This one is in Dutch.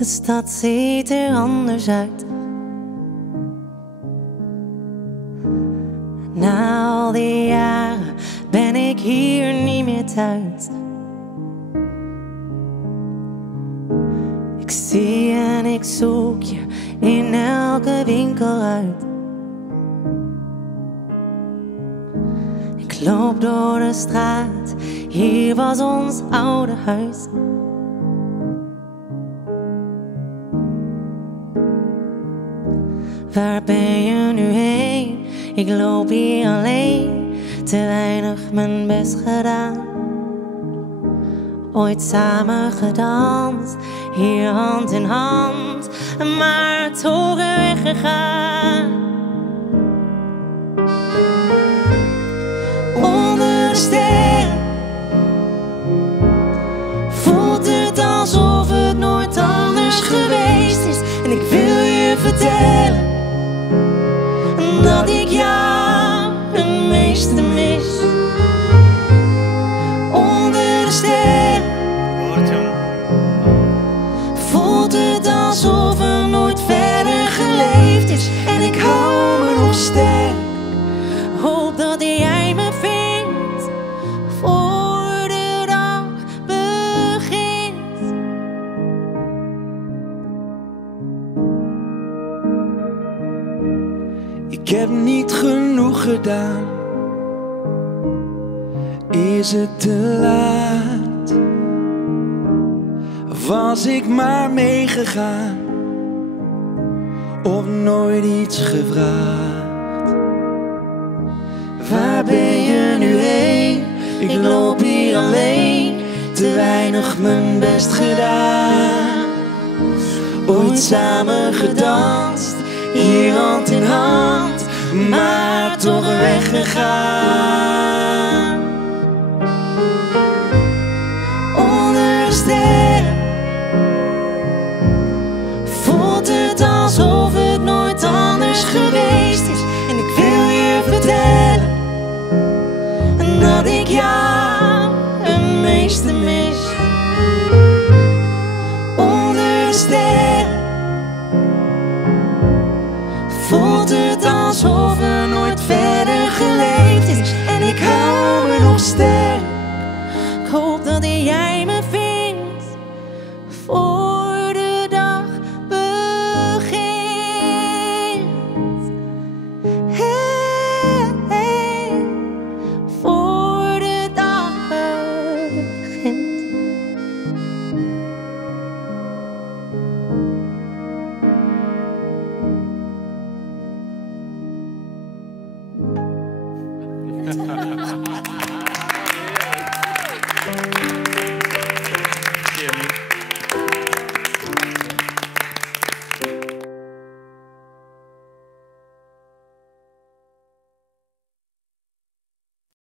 De stad ziet er anders uit. Na al die jaren ben ik hier niet meer thuis. Ik zie en ik zoek je in elke winkel uit. Ik loop door de straat, hier was ons oude huis. Waar ben je nu heen? Ik loop hier alleen, te weinig mijn best gedaan. Ooit samen gedanst, hier hand in hand, maar toch weggegaan. Onder de sterren voelt het alsof het nooit anders geweest is. En ik wil je vertellen dat ik jou het meeste mis. Onder de sterren voelt het alsof er nooit verder geleefd is. En ik hou me nog sterk, hoop dat jij me vindt voor de dag begint. Ik heb niet genoeg gedaan. Is het te laat? Was ik maar meegegaan of nooit iets gevraagd? Waar ben je nu heen? Ik loop hier alleen, te weinig mijn best gedaan. Ooit samen gedanst, hier hand in hand, maar toch weggegaan. Onder de sterren voelt het alsof het nooit anders geweest is. En ik wil je vertellen dat ik jou het meeste mis. Onder de sterren voelt het alsof er nooit verder geleefd is. En ik hou me nog sterk, ik hoop dat jij me vindt voor